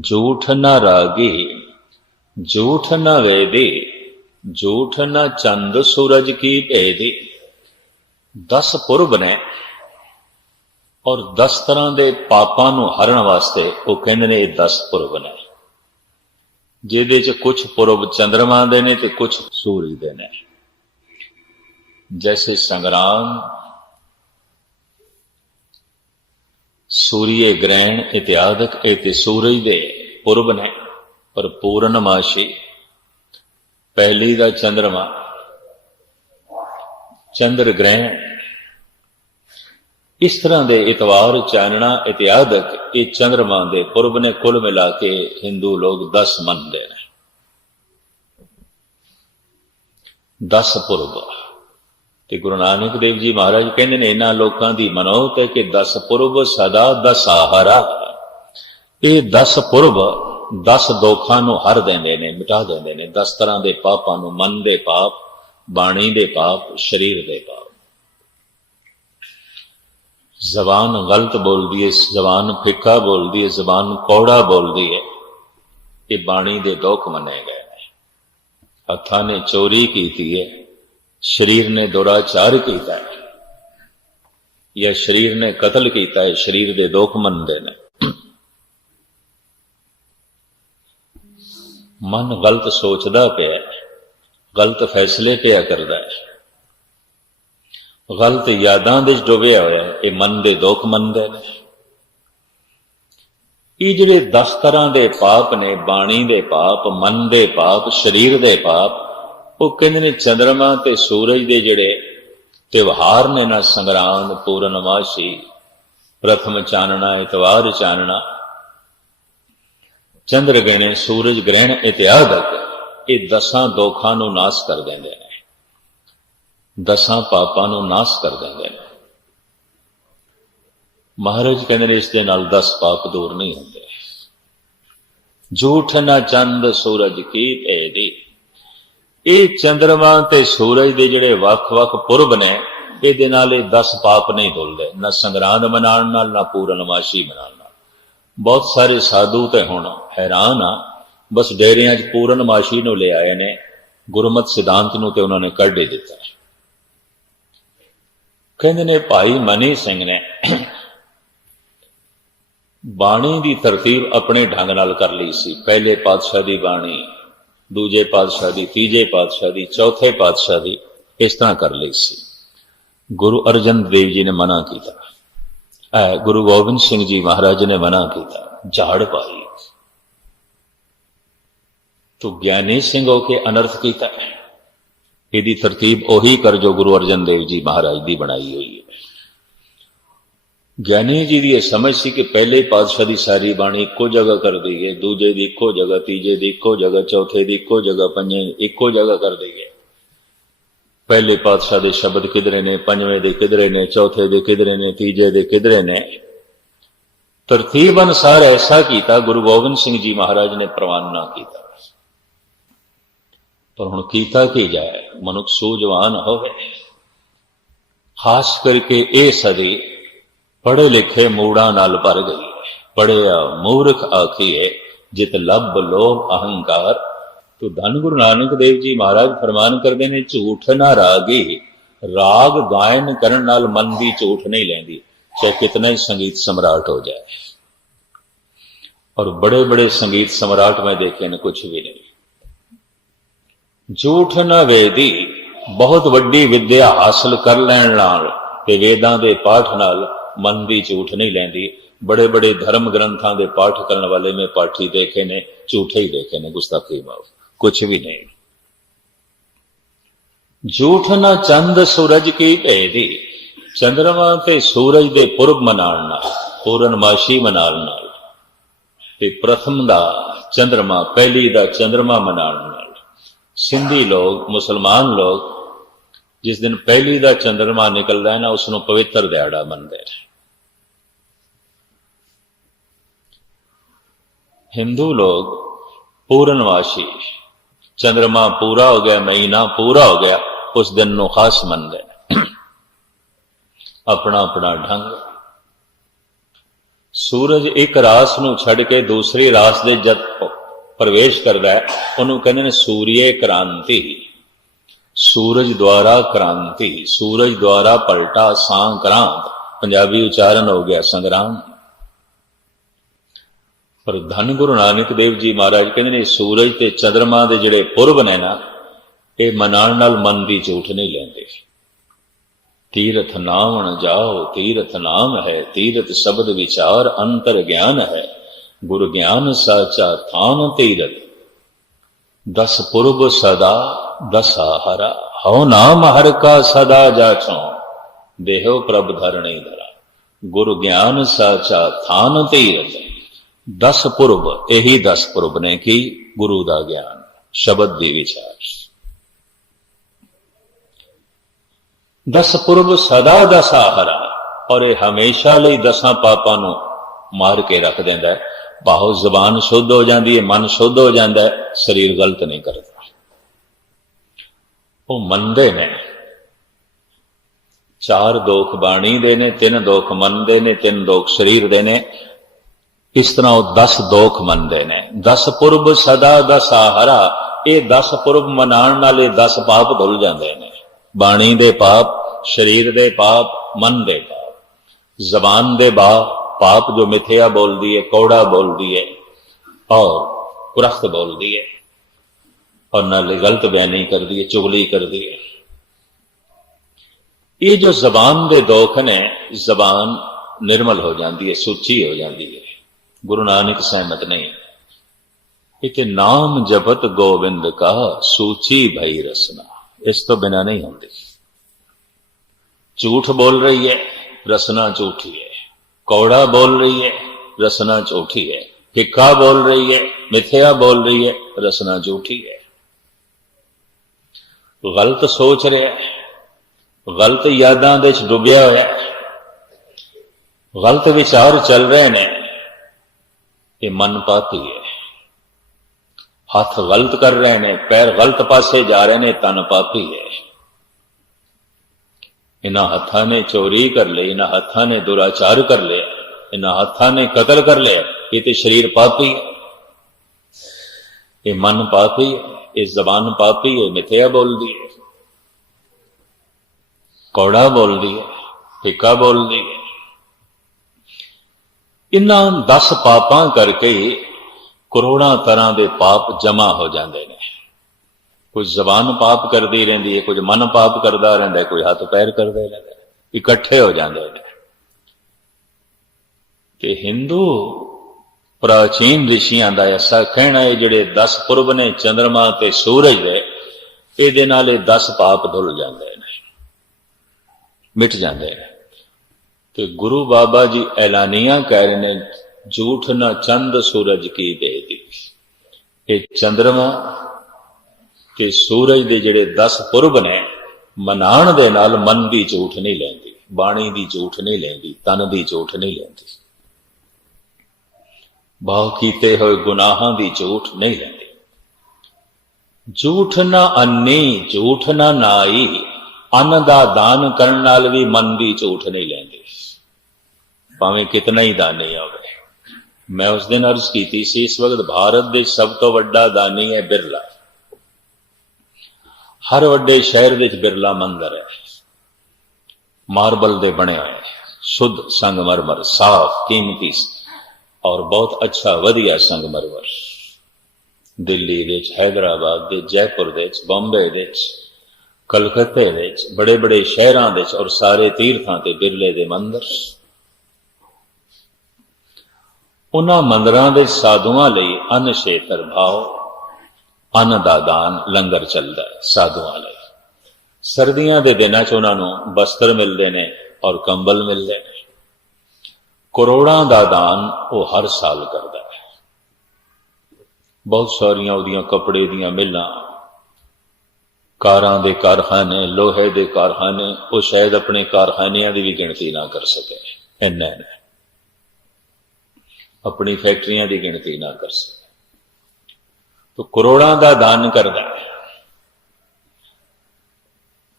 ਜੂਠ ਨਾ ਰਾਗੇ, ਝੂਠ ਨ ਵੇਦੇ, ਝੂਠ ਨ ਚੰਦ ਸੂਰਜ ਕੀ ਭੇਦੇ। 10 ਪੁਰਬ ਨੇ ਔਰ 10 ਤਰ੍ਹਾਂ ਦੇ ਪਾਪਾਂ ਨੂੰ ਹਰਨ ਵਾਸਤੇ ਉਹ ਕਹਿੰਦੇ ਨੇ ਇਹ 10 ਪੁਰਬ ਨੇ। ਜਿਹਦੇ ਚ ਕੁਝ ਪੁਰਬ ਚੰ드ਰਮਾ ਦੇ ਨੇ ਤੇ ਕੁਝ ਸੂਰਜ ਦੇ ਨੇ। ਜੈਸੇ ਸੰਗਰਾਮ ਸੂਰੀਏ ਗ੍ਰਹਿਣ ਇਤਿਆਦਿਕ ਇਹ ਤੇ ਸੂਰਜ ਦੇ ਪੁਰਬ ਨੇ, ਪਰ ਪੂਰਨਮਾਸ਼ੀ ਪਹਿਲੀ ਦਾ ਚੰ드ਰਮਾ ਚੰਦਰ ਗ੍ਰਹਿਣ। ਇਸ ਤਰ੍ਹਾਂ ਦੇ ਇਤਵਾਰ, ਚਾਨਣਾ ਇਤਿਆਦਿਕ ਇਹ ਚੰਦਰਮਾ ਦੇ ਪੁਰਬ ਨੇ ਕੁੱਲ ਮਿਲਾ ਕੇ ਹਿੰਦੂ ਲੋਕ 10 ਮੰਨਦੇ ਨੇ। 10 ਪੁਰਬ। ਤੇ ਗੁਰੂ ਨਾਨਕ ਦੇਵ ਜੀ ਮਹਾਰਾਜ ਕਹਿੰਦੇ ਨੇ, ਇਹਨਾਂ ਲੋਕਾਂ ਦੀ ਮਨੋਹਤ ਹੈ ਕਿ ਦਸ ਪੁਰਬ ਸਦਾ ਦਸਹਰਾ ਇਹ ਦਸ ਪੁਰਬ ਦਸ ਦੋਖਾਂ ਨੂੰ ਹਰ ਦਿੰਦੇ ਨੇ, ਮਿਟਾ ਦਿੰਦੇ ਨੇ। ਦਸ ਤਰ੍ਹਾਂ ਦੇ ਪਾਪਾਂ ਨੂੰ ਮਨ ਦੇ ਪਾਪ, ਬਾਣੀ ਦੇ ਪਾਪ, ਸਰੀਰ ਦੇ ਪਾਪ। ਜ਼ਬਾਨ ਗਲਤ ਬੋਲਦੀ ਹੈ, ਜ਼ਬਾਨ ਫਿੱਕਾ ਬੋਲਦੀ ਹੈ, ਜ਼ਬਾਨ ਕੌੜਾ ਬੋਲਦੀ ਹੈ। ਇਹ ਬਾਣੀ ਦੇ ਦੋਖ ਮੰਨੇ ਗਏ ਨੇ। ਹੱਥਾਂ ਨੇ ਚੋਰੀ ਕੀਤੀ ਹੈ। ਸਰੀਰ ਨੇ ਦੁਰਾਚਾਰ ਕੀਤਾ ਹੈ ਜਾਂ ਸਰੀਰ ਨੇ ਕਤਲ ਕੀਤਾ ਹੈ ਸਰੀਰ ਦੇ ਦੋਖ ਮੰਨਦੇ ਨੇ ਮਨ ਗਲਤ ਸੋਚਦਾ ਪਿਆ ਗਲਤ ਫੈਸਲੇ ਪਿਆ ਕਰਦਾ ਹੈ ਗਲਤ ਯਾਦਾਂ ਵਿੱਚ ਡੁੱਬਿਆ ਹੋਇਆ ਹੈ ਇਹ ਮਨ ਦੇ ਦੁੱਖ ਮੰਨਦੇ ਨੇ ਇਹ ਜਿਹੜੇ 10 ਤਰ੍ਹਾਂ ਦੇ ਪਾਪ ਨੇ ਬਾਣੀ ਦੇ ਪਾਪ ਮਨ ਦੇ ਪਾਪ ਸਰੀਰ ਦੇ ਪਾਪ ਉਹ ਕਹਿੰਦੇ ਨੇ ਚੰ드ਰਮਾ ਤੇ ਸੂਰਜ ਦੇ ਜਿਹੜੇ ਤਿਵਹਾਰ ਨੇ ਨਾ ਸੰਗਰਾਮ ਪੂਰਨਮਾਸ਼ੀ ਪ੍ਰਥਮ ਚਾਨਣਾ, ਇਤਵਾਰ ਚਾਨਣਾ, ਚੰਦਰ ਗ੍ਰਹਿਣ, ਸੂਰਜ ਗ੍ਰਹਿਣ ਇਤਿਆਦਿਕ ਇਹ ਦਸਾਂ ਦੋਖਾਂ ਨੂੰ ਨਾਸ ਕਰ ਦਿੰਦੇ ਨੇ। ਦਸਾਂ ਪਾਪਾਂ ਨੂੰ ਨਾਸ ਕਰ ਦਿੰਦੇ ਨੇ। ਮਹਾਰਾਜ ਕਹਿੰਦੇ ਨੇ ਇਸ ਦੇ ਨਾਲ 10 ਪਾਪ ਦੂਰ ਨਹੀਂ ਹੁੰਦੇ। ਝੂਠ ਨਾ ਚੰਦ ਸੂਰਜ ਕੀ ਭੇਦੀ ਇਹ ਚੰ드ਰਮਾ ਤੇ ਸੂਰਜ ਦੇ ਜਿਹੜੇ ਵੱਖ-ਵੱਖ ਪੁਰਬ ਨੇ, ਇਹਦੇ ਨਾਲ ਇਹ 10 ਪਾਪ ਨਹੀਂ ਧੁਲਦੇ ਨਾ ਸੰਗਰਾਂਦ ਮਨਾਉਣ ਨਾਲ, ਨਾ ਪੂਰਨਮਾਸ਼ੀ ਮਨਾਉਣ ਨਾਲ। ਬਹੁਤ ਸਾਰੇ ਸਾਧੂ ਤੇ ਹੁਣ ਹੈਰਾਨ ਆ, ਬਸ ਡੇਰਿਆਂ 'ਚ ਪੂਰਨਮਾਸ਼ੀ ਨੂੰ ਲੈ ਆਏ ਨੇ, ਗੁਰਮਤ ਸਿਧਾਂਤ ਨੂੰ ਤੇ ਉਹਨਾਂ ਨੇ ਕੱਢ ਹੀ ਦਿੱਤਾ। ਕਹਿੰਦੇ ਨੇ, ਭਾਈ ਮਨੀ ਸਿੰਘ ਨੇ ਬਾਣੀ ਦੀ ਤਰਤੀਬ ਆਪਣੇ ਢੰਗ ਨਾਲ ਕਰ ਲਈ ਸੀ। ਪਹਿਲੇ ਪਾਤਸ਼ਾਹ ਦੀ ਬਾਣੀ ਦੂਜੇ ਪਾਤਸ਼ਾਹ ਦੀ, ਤੀਜੇ ਪਾਤਸ਼ਾਹ ਦੀ, ਚੌਥੇ ਪਾਤਸ਼ਾਹ ਦੀ ਇਸ ਤਰ੍ਹਾਂ ਕਰ ਲਈ ਸੀ। ਗੁਰੂ ਅਰਜਨ ਦੇਵ ਜੀ ਨੇ ਮਨਾ ਕੀਤਾ। ਐ, ਗੁਰੂ ਗੋਬਿੰਦ ਸਿੰਘ ਜੀ ਮਹਾਰਾਜ ਨੇ ਮਨਾ ਕੀਤਾ, ਝਾੜ ਪਾਈ। ਤੂੰ ਗਿਆਨੀ ਸਿੰਘ ਹੋ ਕੇ ਅਨਰਥ ਕੀਤਾ ਇਹਦੀ ਤਰਤੀਬ ਉਹੀ ਕਰ ਜੋ ਗੁਰੂ ਅਰਜਨ ਦੇਵ ਜੀ ਮਹਾਰਾਜ ਦੀ ਬਣਾਈ ਹੋਈ ਹੈ। ਗਿਆਨੀ ਜੀ ਦੀ ਇਹ ਸਮਝ ਸੀ ਕਿ ਪਹਿਲੇ ਪਾਤਸ਼ਾਹ ਦੀ ਸਾਰੀ ਬਾਣੀ ਇੱਕੋ ਜਗ੍ਹਾ ਕਰ ਹੈ, ਦੂਜੇ ਦੀ ਇੱਕੋ ਜਗ੍ਹਾ, ਤੀਜੇ ਦੀ ਇੱਕੋ ਜਗ੍ਹਾ, ਚੌਥੇ ਦੀ ਇੱਕੋ ਜਗ੍ਹਾ, ਪੰਜਵੇਂ ਇੱਕੋ ਜਗ੍ਹਾ ਕਰ ਹੈ। ਪਹਿਲੇ ਪਾਤਸ਼ਾਹ ਦੇ ਸ਼ਬਦ ਕਿਧਰੇ ਨੇ, ਪੰਜਵੇਂ ਦੇ ਕਿਧਰੇ ਨੇ, ਚੌਥੇ ਦੇ ਕਿਧਰੇ ਨੇ, ਤੀਜੇ ਦੇ ਕਿਧਰੇ ਨੇ। ਤਰਤੀਬ ਅਨਸਾਰ ਐਸਾ ਕੀਤਾ, ਗੁਰੂ ਗੋਬਿੰਦ ਸਿੰਘ ਜੀ ਮਹਾਰਾਜ ਨੇ ਪ੍ਰਵਾਨ ਨਾ ਕੀਤਾ। ਪਰ ਹੁਣ ਕੀਤਾ ਕੀ ਜਾਏ? ਮਨੁੱਖ ਸੂਝਵਾਨ ਹੋਵੇ। ਖਾਸ ਕਰਕੇ ਇਹ ਸਦੀ ਪੜ੍ਹੇ ਲਿਖੇ ਮੂੜਾਂ ਨਾਲ ਭਰ ਗਈ। ਹੈ ਪੜਿਆ ਮੂਰਖ ਆਖੀਏ ਜਿਤ ਲੱਭ ਲੋਭ ਅਹੰਕਾਰ। ਤੋ ਧੰਨ ਗੁਰੂ ਨਾਨਕ ਦੇਵ ਜੀ ਮਹਾਰਾਜ ਫਰਮਾਨ ਕਰਦੇ ਨੇ, ਝੂਠ ਨਾ ਰਾਗੀ। ਰਾਗ ਗਾਇਨ ਕਰਨ ਨਾਲ ਮਨ ਦੀ ਝੂਠ ਨਹੀਂ ਲੈਂਦੀ, ਚਾਹੇ ਕਿਤਨਾ ਹੀ ਸੰਗੀਤ ਸਮਰਾਟ ਹੋ ਜਾਏ। ਔਰ ਬੜੇ ਬੜੇ ਸੰਗੀਤ ਸਮਰਾਟ ਮੈਂ ਦੇਖੇ ਨੇ ਕੁਝ ਵੀ ਨਹੀਂ। ਝੂਠ ਨਾ ਵੇਦੀ, ਬਹੁਤ ਵੱਡੀ ਵਿੱਦਿਆ ਹਾਸਲ ਕਰ ਲੈਣ ਨਾਲ ਤੇ ਵੇਦਾਂ ਦੇ ਪਾਠ ਨਾਲ मन भी झूठ नहीं लेंदी बड़े बड़े धर्म ग्रंथों के पाठ करने वाले में पाठी देखे ने झूठे ही देखे ने गुस्ताखी माफ कुछ ਵੀ ਨਹੀਂ। ਝੂਠ ਨਾ ਚੰਦ ਸੂਰਜ ਕੀ ਭੇਦੀ ਚੰਦਰਮਾ ਤੇ ਸੂਰਜ ਦੇ ਪੁਰਬ ਮਨਾਉਣ ਨਾਲ, ਪੂਰਨਮਾਸ਼ੀ ਮਨਾਉਣ ਨਾਲ। ਤੇ ਪ੍ਰਥਮ ਦਾ ਚੰਦਰਮਾ, ਪਹਿਲੀ ਦਾ ਚੰਦਰਮਾ ਮਨਾਉਣ ਨਾਲ। ਸਿੰਧੀ ਲੋਕ, ਮੁਸਲਮਾਨ ਲੋਕ, ਜਿਸ ਦਿਨ ਪਹਿਲੀ ਦਾ ਚੰਦਰਮਾ ਨਿਕਲਦਾ ਹੈ ਨਾ, ਉਸ ਨੂੰ ਪਵਿੱਤਰ ਦਿਹਾੜਾ ਮੰਨਦੇ ਨੇ। ਹਿੰਦੂ ਲੋਕ ਪੂਰਨਵਾਸੀ ਚੰ드ਰਮਾ ਪੂਰਾ ਹੋ ਗਿਆ, ਮਹੀਨਾ ਪੂਰਾ ਹੋ ਗਿਆ, ਉਸ ਦਿਨ ਨੂੰ ਖਾਸ ਮੰਨਦੇ ਨੇ। ਆਪਣਾ ਆਪਣਾ ਢੰਗ। ਸੂਰਜ ਇੱਕ ਰਾਸ ਨੂੰ ਛੱਡ ਕੇ ਦੂਸਰੀ ਰਾਸ ਦੇ ਜਦ ਪ੍ਰਵੇਸ਼ ਕਰਦਾ ਹੈ, ਉਹਨੂੰ ਕਹਿੰਦੇ ਨੇ ਸੂਰੀਏ ਕ੍ਰਾਂਤੀ। ਸੂਰਜ ਦੁਆਰਾ ਕ੍ਰਾਂਤੀ, ਸੂਰਜ ਦੁਆਰਾ ਪਲਟਾ ਸਾਂ ਕ੍ਰਾਂਤ। ਪੰਜਾਬੀ ਉਚਾਰਨ ਹੋ ਗਿਆ ਸੰਗਰਾਮ ਪਰ ਧੰਨ ਗੁਰੂ ਨਾਨਕ ਦੇਵ ਜੀ ਮਹਾਰਾਜ ਕਹਿੰਦੇ ਨੇ, ਸੂਰਜ ਤੇ ਚੰ드ਰਮਾ ਦੇ ਜਿਹੜੇ ਪੁਰਬ ਨੇ ਨਾ, ਇਹ ਮਨਾਉਣ ਨਾਲ ਮਨ ਦੀ ਝੂਠ ਨਹੀਂ ਲੈਂਦੇ। ਤੀਰਥ ਨਾਵਣ ਜਾਓ, ਤੀਰਥ ਨਾਮ ਹੈ, ਤੀਰਥ ਸ਼ਬਦ ਵਿਚਾਰ ਅੰਤਰ ਗਿਆਨ ਹੈ। ਗੁਰ ਗਿਆਨ ਸਾਚਾ ਥਾਨ ਤੀਰਥ। ਦਸ ਪੁਰਬ ਸਦਾ, ਦਸਾ ਹਰਾ। ਹਉ ਨਾਮ ਹਰ ਕਾ ਸਦਾ ਜਾਚੋ। ਦੇਹੋ ਪ੍ਰਭ ਧਰਣੀ ਧਰਾ। ਗੁਰ ਗਿਆਨ ਸਾਚਾ ਥਾਨ ਤੀਰਥ। ਦਸ ਪੁਰਬ, ਇਹੀ ਦਸ ਪੁਰਬ ਨੇ ਕਿ ਗੁਰੂ ਦਾ ਗਿਆਨ, ਸ਼ਬਦ ਦੀ ਵਿਚਾਰ। ਦਸ ਪੁਰਬ ਸਦਾ ਦਸਾ ਹਰਾ ਔਰ ਇਹ ਹਮੇਸ਼ਾ ਲਈ ਦਸਾਂ ਪਾਪਾਂ ਨੂੰ ਮਾਰ ਕੇ ਰੱਖ ਦਿੰਦਾ ਹੈ। ਬਾਹੋ ਜ਼ਬਾਨ ਸ਼ੁੱਧ ਹੋ ਜਾਂਦੀ ਹੈ, ਮਨ ਸ਼ੁੱਧ ਹੋ ਜਾਂਦਾ ਹੈ, ਸਰੀਰ ਗਲਤ ਨਹੀਂ ਕਰਦਾ। ਉਹ ਮੰਨਦੇ ਨੇ। ਚਾਰ ਦੋਖ ਬਾਣੀ ਦੇ ਨੇ, ਤਿੰਨ ਦੋਖ ਮਨ ਦੇ ਨੇ, ਤਿੰਨ ਦੋਖ ਸਰੀਰ ਦੇ ਨੇ। ਇਸ ਤਰ੍ਹਾਂ ਉਹ 10 ਦੋਖ ਮੰਨਦੇ ਨੇ। 10 ਪੁਰਬ ਸਦਾ ਦਸਾ ਹਰਾ ਇਹ 10 ਪੁਰਬ ਮਨਾਉਣ ਨਾਲੇ ਇਹ 10 ਪਾਪ ਧੁੱਲ ਜਾਂਦੇ ਨੇ। ਬਾਣੀ ਦੇ ਪਾਪ, ਸਰੀਰ ਦੇ ਪਾਪ, ਮਨ ਦੇ ਪਾਪ। ਜ਼ਬਾਨ ਦੇ ਪਾਪ ਪਾਪ ਜੋ ਮਿਥਿਆ ਬੋਲਦੀ ਹੈ ਕੌੜਾ ਬੋਲਦੀ ਹੈ ਔਰ ਕੁਰਖਤ ਬੋਲਦੀ ਹੈ ਔਰ ਨਾਲੇ ਗਲਤ ਬਿਆਨੀ ਕਰਦੀ ਹੈ ਚੁਗਲੀ ਕਰਦੀ ਹੈ ਇਹ ਜੋ ਜ਼ਬਾਨ ਦੇ ਦੋਖ ਨੇ, ਜ਼ਬਾਨ ਨਿਰਮਲ ਹੋ ਜਾਂਦੀ ਹੈ ਸੁੱਚੀ ਹੋ ਜਾਂਦੀ ਹੈ ਗੁਰੂ ਨਾਨਕ ਸਹਿਮਤ ਨਹੀਂ। ਇਹ ਕਿ ਨਾਮ ਜਪਤ ਗੋਬਿੰਦ ਕਾ ਸੂਚੀ ਭਈ ਰਸਨਾ। ਇਸ ਤੋਂ ਬਿਨਾ ਨਹੀਂ ਹੁੰਦੀ। ਝੂਠ ਬੋਲ ਰਹੀ ਹੈ, ਰਸਨਾ ਝੂਠੀ ਹੈ। ਕੌੜਾ ਬੋਲ ਰਹੀ ਹੈ, ਰਸਨਾ ਝੂਠੀ ਹੈ। ਫਿੱਕਾ ਬੋਲ ਰਹੀ ਹੈ, ਮਿਥਿਆ ਬੋਲ ਰਹੀ ਹੈ, ਰਸਨਾ ਝੂਠੀ ਹੈ। ਗਲਤ ਸੋਚ ਰਿਹਾ ਹੈ, ਗਲਤ ਯਾਦਾਂ ਦੇ ਵਿੱਚ ਡੁੱਬਿਆ ਹੋਇਆ ਹੈ। ਗਲਤ ਵਿਚਾਰ ਚੱਲ ਰਹੇ ਨੇ। ਇਹ ਮਨ ਪਾਤੀ ਹੈ। ਹੱਥ ਗਲਤ ਕਰ ਰਹੇ ਨੇ, ਪੈਰ ਗਲਤ ਪਾਸੇ ਜਾ ਰਹੇ ਨੇ, ਤਨ ਪਾਪੀ ਹੈ। ਇਹਨਾਂ ਹੱਥਾਂ ਨੇ ਚੋਰੀ ਕਰ ਲਈ, ਇਹਨਾਂ ਹੱਥਾਂ ਨੇ ਦੁਰਾਚਾਰ ਕਰ ਲਿਆ, ਇਹਨਾਂ ਹੱਥਾਂ ਨੇ ਕਤਲ ਕਰ ਲਿਆ, ਇਹ ਤੇ ਸਰੀਰ ਪਾਪੀ ਹੈ। ਇਹ ਮਨ ਪਾਪੀ ਹੈ, ਇਹ ਜ਼ਬਾਨ ਪਾਪੀ ਹੈ ਮਿੱਥਿਆ ਬੋਲਦੀ ਹੈ। ਕੌੜਾ ਬੋਲਦੀ ਹੈ, ਫਿੱਕਾ ਬੋਲਦੀ ਹੈ। ਇਨਾਂ 10 ਪਾਪਾਂ ਕਰਕੇ ਕਰੋੜਾਂ ਤਰ੍ਹਾਂ ਦੇ ਪਾਪ ਜਮਾ ਹੋ ਜਾਂਦੇ ਨੇ। ਕੋਈ ਜ਼ਬਾਨ ਪਾਪ ਕਰਦੀ ਰਹਿੰਦੀ ਹੈ, ਕੁਝ ਮਨ ਪਾਪ ਕਰਦਾ ਰਹਿੰਦਾ ਹੈ, ਕੋਈ ਹੱਥ ਪੈਰ ਕਰਦਾ ਰਹਿੰਦਾ ਇਕੱਠੇ ਹੋ ਜਾਂਦੇ ਨੇ। ਤੇ ਹਿੰਦੂ ਪ੍ਰਾਚੀਨ ਰਿਸ਼ੀਆਂ ਦਾ ਐਸਾ ਕਹਿਣਾ ਹੈ, ਜਿਹੜੇ 10 ਪੁਰਬ ਨੇ ਚੰ드ਰਮਾ ਤੇ ਸੂਰਜ ਦੇ, ਇਹਦੇ ਨਾਲ ਇਹ 10 ਪਾਪ ਧੁੱਲ ਜਾਂਦੇ ਨੇ, ਮਿਟ ਜਾਂਦੇ ਨੇ। ਤੇ ਗੁਰੂ ਬਾਬਾ ਜੀ ਐਲਾਨੀਆਂ ਕਹਿ ਰਹੇ ਨੇ, ਝੂਠ ਨਾ ਚੰਦ ਸੂਰਜ ਕੀ ਦੇਦੀ ਇਹ ਚੰ드ਰਮਾ ਕਿ ਸੂਰਜ ਦੇ ਜਿਹੜੇ 10 ਪੁਰਬ ਨੇ ਮਨਾਣ ਦੇ ਨਾਲ ਮਨ ਦੀ ਝੂਠ ਨਹੀਂ ਲੈਂਦੀ, ਬਾਣੀ ਦੀ ਝੂਠ ਨਹੀਂ ਲੈਂਦੀ, ਤਨ ਦੀ ਝੂਠ ਨਹੀਂ ਲੈਂਦੀ। ਬਾਹ ਕੀਤੇ ਹੋਏ ਗੁਨਾਹਾਂ ਦੀ ਝੂਠ ਨਹੀਂ ਲੈਂਦੀ। ਝੂਠ ਨਾ ਅੰਨੀ, ਝੂਠ ਨਾ ਨਾਈ, ਅੰਨ ਦਾ ਦਾਨ ਕਰਨ ਨਾਲ ਵੀ ਮਨ ਦੀ ਝੂਠ ਨਹੀਂ ਲੈਂਦੀ। ਭਾਵੇਂ ਕਿਤਨਾ ਹੀ ਦਾਨੀ ਆਵੇ ਮੈਂ ਉਸ ਦਿਨ ਅਰਜ਼ ਕੀਤੀ ਸੀ, ਇਸ ਵਕਤ ਭਾਰਤ ਦੇ ਸਭ ਤੋਂ ਵੱਡਾ ਦਾਨੀ ਹੈ ਬਿਰਲਾ। ਹਰ ਵੱਡੇ ਸ਼ਹਿਰ ਵਿੱਚ ਬਿਰਲਾ ਮੰਦਰ ਹੈ। ਮਾਰਬਲ ਦੇ ਬਣੇ ਹੋਏ ਸ਼ੁੱਧ ਸੰਗਮਰਮਰ, ਸਾਫ਼, ਕੀਮਤੀ ਔਰ ਬਹੁਤ ਅੱਛਾ, ਵਧੀਆ ਸੰਗਮਰਮਰ। ਦਿੱਲੀ ਵਿੱਚ, ਹੈਦਰਾਬਾਦ ਦੇ, ਜੈਪੁਰ ਵਿੱਚ, ਬੰਬੇ ਵਿੱਚ, ਕਲਕੱਤੇ ਵਿੱਚ ਬੜੇ ਬੜੇ ਸ਼ਹਿਰਾਂ ਵਿੱਚ ਔਰ ਸਾਰੇ ਤੀਰਥਾਂ ਤੇ ਬਿਰਲੇ ਦੇ ਮੰਦਰ। ਉਹਨਾਂ ਮੰਦਰਾਂ ਦੇ ਸਾਧੂਆਂ ਲਈ ਅੰਨ ਛੇਤਰ ਭਾਵ ਅੰਨ ਦਾ ਦਾਨ ਲੰਗਰ ਚੱਲਦਾ ਹੈ ਸਾਧੂਆਂ ਲਈ। ਸਰਦੀਆਂ ਦੇ ਦਿਨਾਂ 'ਚ ਉਹਨਾਂ ਨੂੰ ਬਸਤਰ ਮਿਲਦੇ ਨੇ ਔਰ ਕੰਬਲ ਮਿਲਦੇ ਨੇ। ਕਰੋੜਾਂ ਦਾ ਦਾਨ ਉਹ ਹਰ ਸਾਲ ਕਰਦਾ ਹੈ। ਬਹੁਤ ਸਾਰੀਆਂ ਉਹਦੀਆਂ ਕੱਪੜੇ ਦੀਆਂ ਮਿੱਲਾਂ, ਕਾਰਾਂ ਦੇ ਕਾਰਖਾਨੇ, ਲੋਹੇ ਦੇ ਕਾਰਖਾਨੇ, ਉਹ ਸ਼ਾਇਦ ਆਪਣੇ ਕਾਰਖਾਨਿਆਂ ਦੀ ਵੀ ਗਿਣਤੀ ਨਾ ਕਰ ਸਕੇ। ਇੰਨਾ ਆਪਣੀ ਫੈਕਟਰੀਆਂ ਦੀ ਗਿਣਤੀ ਨਾ ਕਰ ਸਕੇ। ਤੋ ਕਰੋੜਾਂ ਦਾ ਦਾਨ ਕਰਦਾ ਹੈ।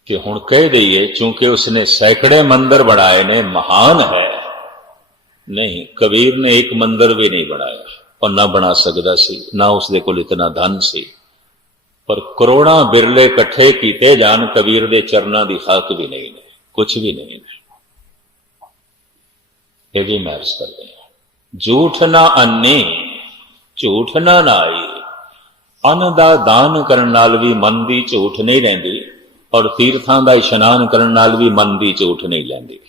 ਕਿ ਹੁਣ ਕਹਿ ਦਈਏ ਕਿਉਂਕਿ ਉਸਨੇ ਸੈਂਕੜੇ ਮੰਦਰ ਬਣਾਏ ਨੇ, ਮਹਾਨ ਹੈ। ਨਹੀਂ, ਕਬੀਰ ਨੇ ਇੱਕ ਮੰਦਰ ਵੀ ਨਹੀਂ ਬਣਾਇਆ। ਔਰ ਨਾ ਬਣਾ ਸਕਦਾ ਸੀ, ਨਾ ਉਸਦੇ ਕੋਲ ਇਤਨਾ ਧਨ ਸੀ। ਪਰ ਕਰੋੜਾਂ ਬਿਰਲੇ ਇਕੱਠੇ ਕੀਤੇ ਜਾਣ, ਕਬੀਰ ਦੇ ਚਰਨਾਂ ਦੀ ਹੱਕ ਵੀ ਨਹੀਂ ਨੇ ਕੁਝ ਵੀ ਨਹੀਂ ਨੇ। ਇਹ ਵੀ ਮੈਂ ਅਰਜ਼ ਕਰਦੇ ਹਾਂ। ਝੂਠ ਨਾ ਅੰਨੇ, ਝੂਠ ਨਾ ਨਾਈ ਅੰਨ ਦਾ ਦਾਨ ਕਰਨ ਨਾਲ ਵੀ ਮਨ ਦੀ ਝੂਠ ਨਹੀਂ ਰਹਿੰਦੀ, ਔਰ ਤੀਰਥਾਂ ਦਾ ਇਸ਼ਨਾਨ ਕਰਨ ਨਾਲ ਵੀ ਮਨ ਦੀ ਝੂਠ ਨਹੀਂ ਲੈਂਦੀ।